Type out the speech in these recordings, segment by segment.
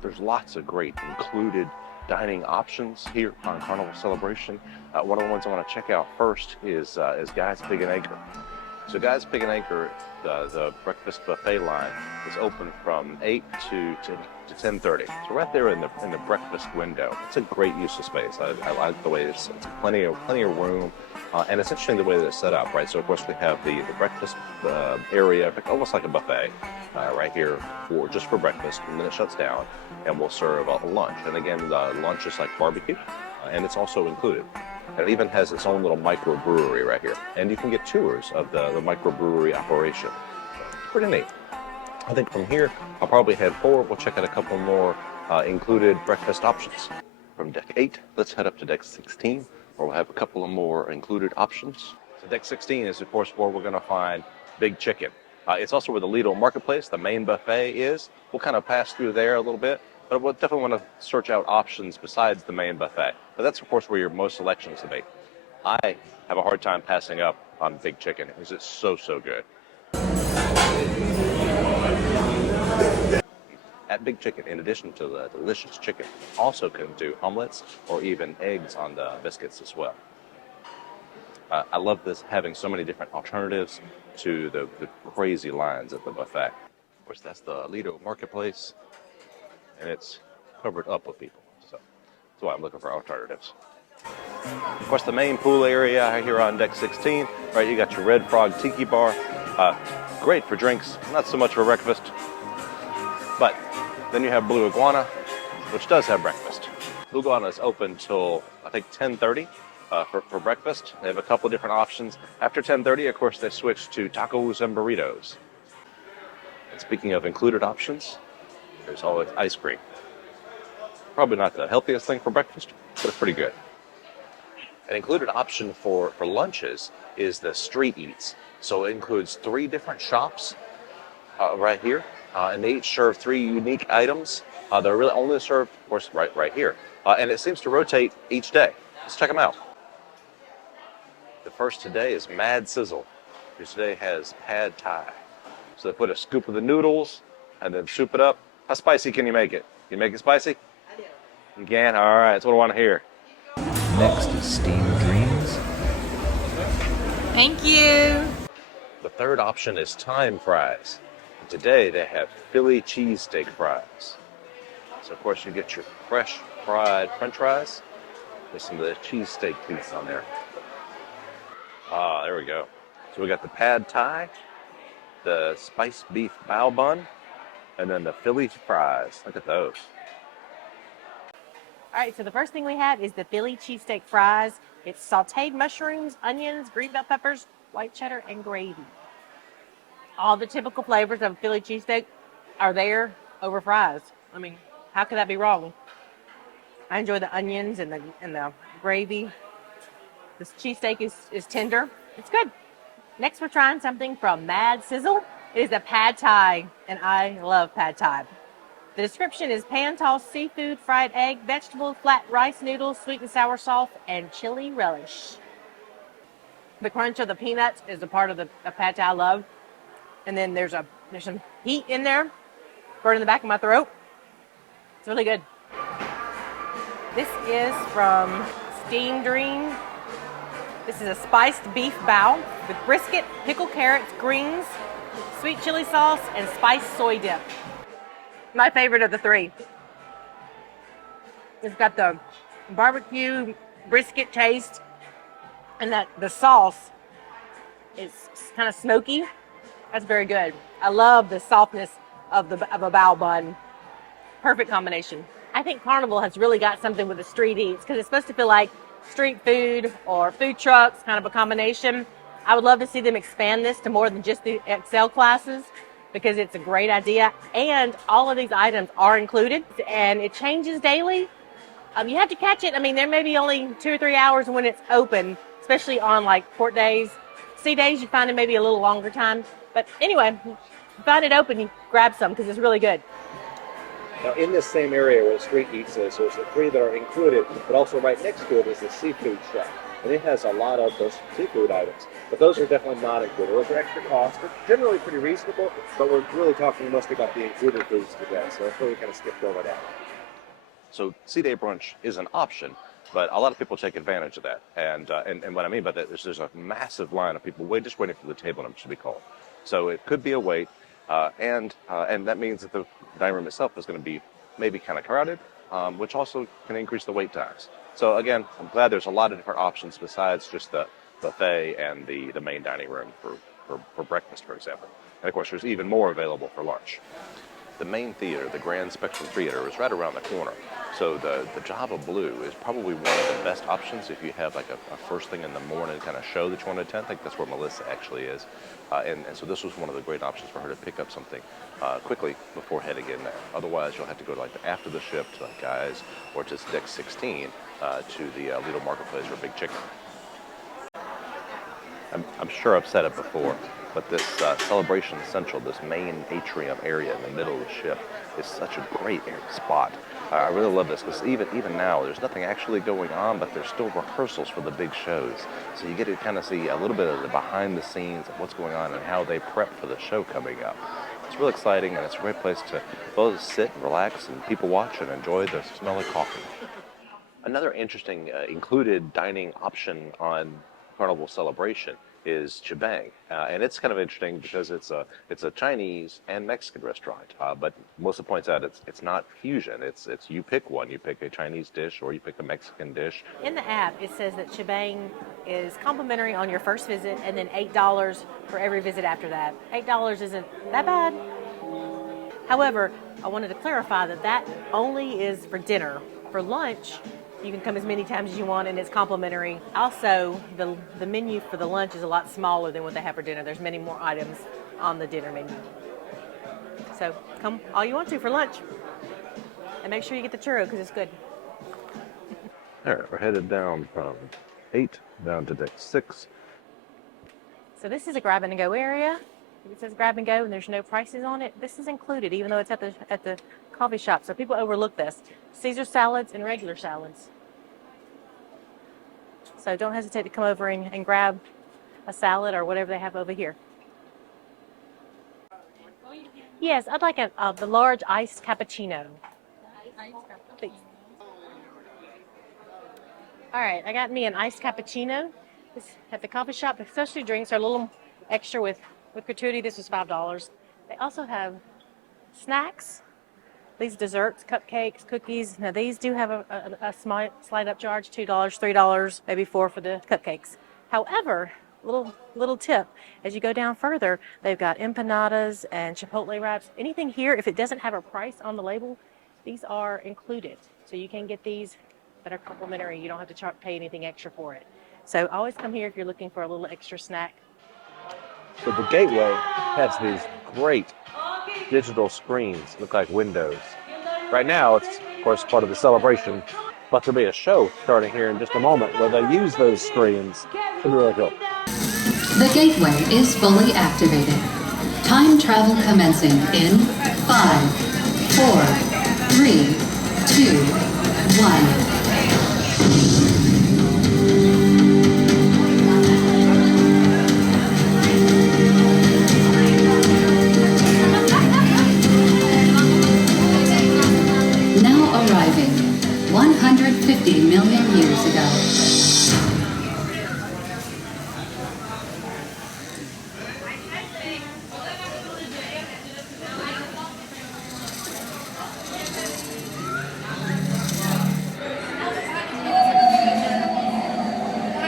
There's lots of great included dining options here on Carnival Celebration. One of the ones I want to check out first is Guy's Pig and Acre. So Guy's Pig and Acre, the breakfast buffet line is open from 8 to 10:30. So right there in the breakfast window. It's a great use of space. I like the way it's plenty of room, and it's interesting the way that it's set up, right? So of course we have the breakfast area, almost like a buffet, right here just for breakfast, and then it shuts down, and we'll serve a lunch. And again, lunch is like barbecue, and it's also included. And it even has its own little microbrewery right here. And you can get tours of the microbrewery operation. Pretty neat. I think from here, I'll probably head forward. We'll check out a couple more included breakfast options. From deck 8, let's head up to deck 16, where we'll have a couple of more included options. So deck 16 is, of course, where we're going to find Big Chicken. It's also where the Lido Marketplace, the main buffet, is. We'll kind of pass through there a little bit. But we'll definitely want to search out options besides the main buffet. But that's, of course, where your most selections will be. I have a hard time passing up on Big Chicken because it's so good. At Big Chicken, in addition to the delicious chicken, also can do omelets or even eggs on the biscuits as well. I love this, having so many different alternatives to the crazy lines at the buffet. Of course, that's the Lido Marketplace, and it's covered up with people. So that's why I'm looking for alternatives. Of course, the main pool area here on deck 16, right, you got your Red Frog Tiki Bar. Great for drinks, not so much for breakfast. But then you have Blue Iguana, which does have breakfast. Blue Iguana is open till, I think, 10:30 for breakfast. They have a couple different options. After 10:30, of course, they switch to tacos and burritos. And speaking of included options, there's always ice cream. Probably not the healthiest thing for breakfast, but it's pretty good. An included option for lunches is the street eats. So it includes 3 different shops right here, and they each serve 3 unique items. They're really only served, of course, right here. And it seems to rotate each day. Let's check them out. The first today is Mad Sizzle, which today has Pad Thai. So they put a scoop of the noodles and then soup it up. How spicy can you make it? Can you make it spicy? I do. You can? All right, that's what I want to hear. Next is Steamed Dreams. Thank you. The third option is Thyme Fries. Today they have Philly cheesesteak fries. So of course you get your fresh fried french fries with some of the cheesesteak piece on there. There we go. So we got the Pad Thai, the spiced beef bao bun, and then the Philly fries. Look at those. All right, so the first thing we have is the Philly cheesesteak fries. It's sauteed mushrooms, onions, green bell peppers, white cheddar, and gravy. All the typical flavors of Philly cheesesteak are there over fries. I mean, how could that be wrong? I enjoy the onions and the gravy. This cheesesteak is tender. It's good. Next, we're trying something from Mad Sizzle. It is a Pad Thai, and I love Pad Thai. The description is pan-tossed seafood, fried egg, vegetables, flat rice noodles, sweet and sour sauce, and chili relish. The crunch of the peanuts is a part of the Pad Thai I love. And then there's some heat in there, burning the back of my throat. It's really good. This is from Steamed Dream. This is a spiced beef bao with brisket, pickled carrots, greens, sweet chili sauce, and spiced soy dip. My favorite of the 3. It's got the barbecue brisket taste, and the sauce is kind of smoky. That's very good. I love the softness of a bao bun. Perfect combination. I think Carnival has really got something with the street eats because it's supposed to feel like street food or food trucks, kind of a combination. I would love to see them expand this to more than just the Excel classes because it's a great idea. And all of these items are included and it changes daily. You have to catch it. I mean, there may be only 2 or 3 hours when it's open, especially on like port days. Sea days, you find it maybe a little longer time. But anyway, you find it open, you grab some because it's really good. Now, in this same area where the street eats is, there's the 3 that are included, but also right next to it is the seafood shop. and it has a lot of those seafood items. But those are definitely not included. Those are extra costs. They're generally pretty reasonable, but we're really talking mostly about the included foods today, so that's really kind of skipped over that. So C-Day brunch is an option, but a lot of people take advantage of that. And what I mean by that is there's a massive line of people just waiting for the table numbers to be called. So it could be a wait, and that means that the dining room itself is going to be maybe kind of crowded, which also can increase the wait times. So again, I'm glad there's a lot of different options besides just the buffet and the main dining room for breakfast, for example. And of course, there's even more available for lunch. The main theater, the Grand Spectrum Theater, is right around the corner. So the Java Blue is probably one of the best options if you have like a first thing in the morning kind of show that you want to attend. I think that's where Melissa actually is. And so this was one of the great options for her to pick up something quickly before heading in there. Otherwise, you'll have to go to like after the ship to like Guys or to Deck 16 to the Lido Marketplace for Big Chicken. I'm sure I've said it before, but this Celebration Central, this main atrium area in the middle of the ship, is such a great spot. I really love this because even now, there's nothing actually going on, but there's still rehearsals for the big shows. So you get to kind of see a little bit of the behind the scenes of what's going on and how they prep for the show coming up. It's real exciting, and it's a great place to both sit and relax and people watch and enjoy the smell of coffee. Another interesting included dining option on Carnival Celebration is Chibang, and it's kind of interesting because it's a Chinese and Mexican restaurant. But Melissa points out it's not fusion. It's you pick one. You pick a Chinese dish or you pick a Mexican dish. In the app, it says that Chibang is complimentary on your first visit, and then $8 for every visit after that. $8 isn't that bad. However, I wanted to clarify that only is for dinner. For lunch, you can come as many times as you want, and it's complimentary. Also, the menu for the lunch is a lot smaller than what they have for dinner. There's many more items on the dinner menu. So come all you want to for lunch. And make sure you get the churro because it's good. There, we're headed down from 8 down to Deck 6. So this is a grab and go area. It says grab and go and there's no prices on it. This is included even though it's at the coffee shop. So people overlook this. Caesar salads and regular salads. So don't hesitate to come over and grab a salad or whatever they have over here. Yes, I'd like the large iced cappuccino. Please. All right, I got me an iced cappuccino. This at the coffee shop. Especially drinks are a little extra with gratuity. This was $5. They also have snacks. These desserts, cupcakes, cookies. Now these do have a slight upcharge, $2, $3, maybe $4 for the cupcakes. However, little tip, as you go down further, they've got empanadas and chipotle wraps. Anything here, if it doesn't have a price on the label, these are included. So you can get these that are complimentary. You don't have to pay anything extra for it. So always come here if you're looking for a little extra snack. So the gateway has these great digital screens, look like windows. Right now, it's of course part of the celebration, but there'll be a show starting here in just a moment where they use those screens. Should be really cool. The gateway is fully activated. Time travel commencing in 5, 4, 3, 2, 1. Arriving 150 million years ago.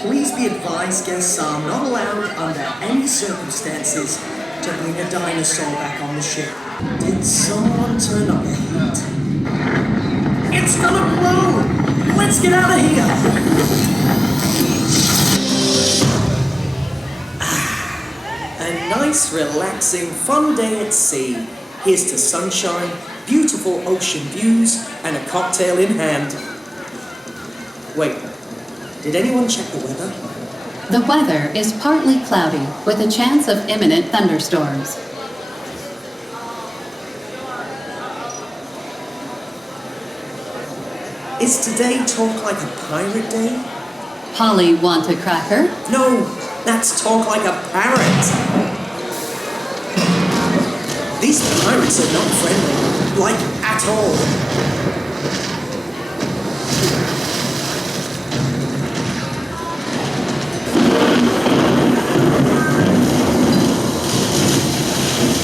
Please be advised guests are not allowed under any circumstances to bring a dinosaur back on the ship. Did someone turn up the heat? It's gonna blow! Let's get out of here! A nice, relaxing, fun day at sea. Here's to sunshine, beautiful ocean views, and a cocktail in hand. Wait, did anyone check the weather? The weather is partly cloudy with a chance of imminent thunderstorms. Is today talk like a pirate day? Polly want a cracker? No, that's talk like a parrot. These pirates are not friendly, like at all.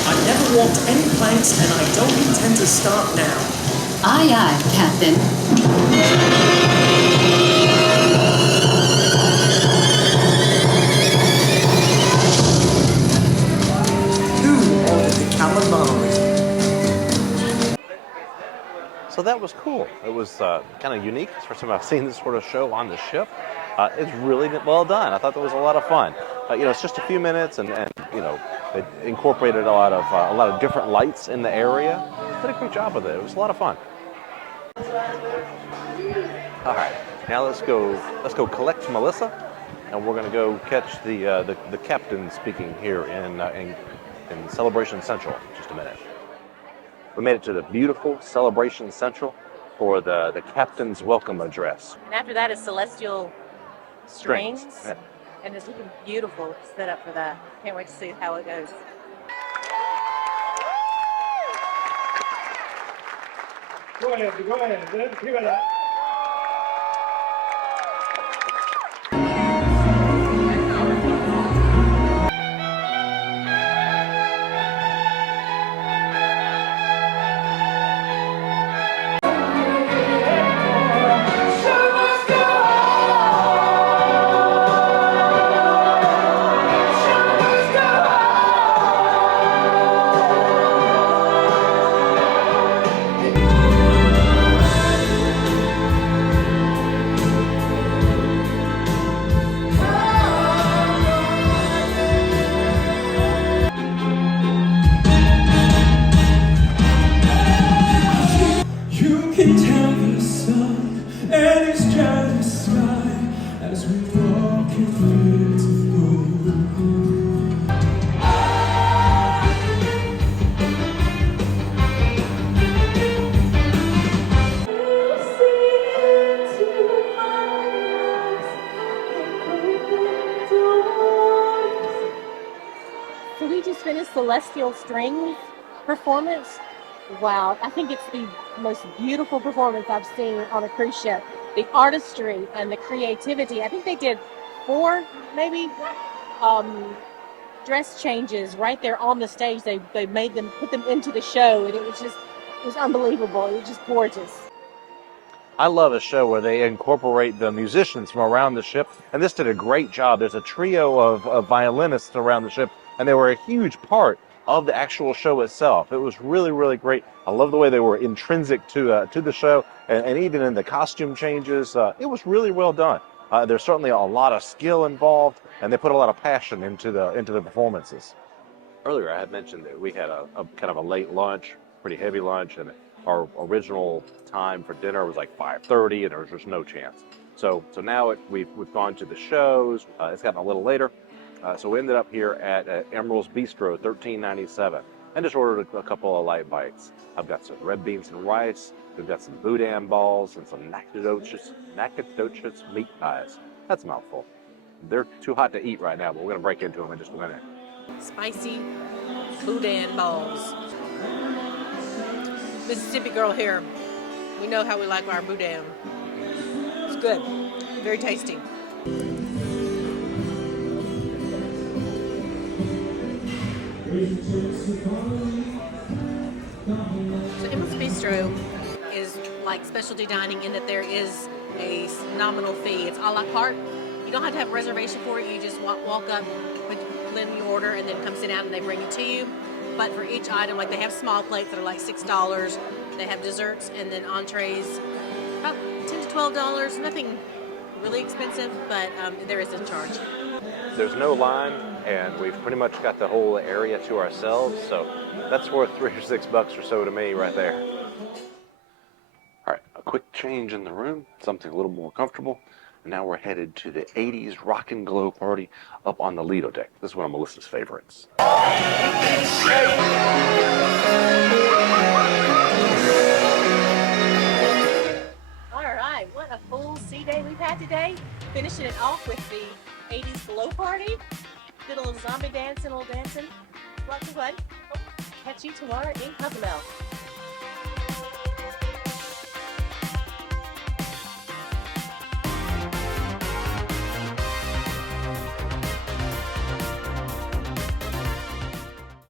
I've never walked any planks and I don't intend to start now. Aye, aye, Captain. Who ordered the calamari? So that was cool. It was kind of unique. It's the first time I've seen this sort of show on the ship. It's really well done. I thought that was a lot of fun. It's just a few minutes, and they incorporated a lot of different lights in the area. Did a great job with it. It was a lot of fun. All right, now let's go collect Melissa, and we're going to go catch the captain speaking here in Celebration Central in just a minute. We made it to the beautiful Celebration Central for the captain's welcome address. And after that is celestial strings. Yeah. And it's looking beautiful set up for that. Can't wait to see how it goes. Go ahead. Give it up. You can tell the sun and its jealous sky as we walk in fields of gold. So we just finished Celestial Strings performance. Wow, I think it's the most beautiful performance I've seen on a cruise ship. The artistry and the creativity. I think they did 4, maybe, dress changes right there on the stage. They made them, put them into the show, and it was unbelievable. It was just gorgeous. I love a show where they incorporate the musicians from around the ship, and this did a great job. There's a trio of violinists around the ship, and they were a huge part of the actual show itself. It was really, really great. I love the way they were intrinsic to the show, and even in the costume changes. It was really well done. There's certainly a lot of skill involved, and they put a lot of passion into the performances. Earlier, I had mentioned that we had a kind of a late lunch, pretty heavy lunch, and our original time for dinner was like 5:30, and there was just no chance. So now we've gone to the shows. It's gotten a little later. So we ended up here at Emeril's Bistro, $13.97, and just ordered a couple of light bites. I've got some red beans and rice. We've got some boudin balls and some nacogdoches meat pies. That's a mouthful. They're too hot to eat right now, but we're going to break into them in just a minute. Spicy boudin balls. Mississippi girl here. We know how we like our boudin. It's good. Very tasty. So Emeril Bistro is like specialty dining in that there is a nominal fee. It's a la carte. You don't have to have a reservation for it. You just walk up, put in your order, and then come sit down and they bring it to you. But for each item, like they have small plates that are like $6. They have desserts and then entrees, about $10 to $12. Nothing really expensive, but there is a charge. There's no line, and we've pretty much got the whole area to ourselves, so that's worth $3 or $6 or so to me right there. All right, a quick change in the room, something a little more comfortable. And now we're headed to the 80s rock and glow party up on the Lido deck. This is one of Melissa's favorites. All right, what a full sea day we've had today. Finishing it off with the 80s glow party. Did a little zombie dancing, a little dancing. Lots of fun. Catch you tomorrow in Cozumel.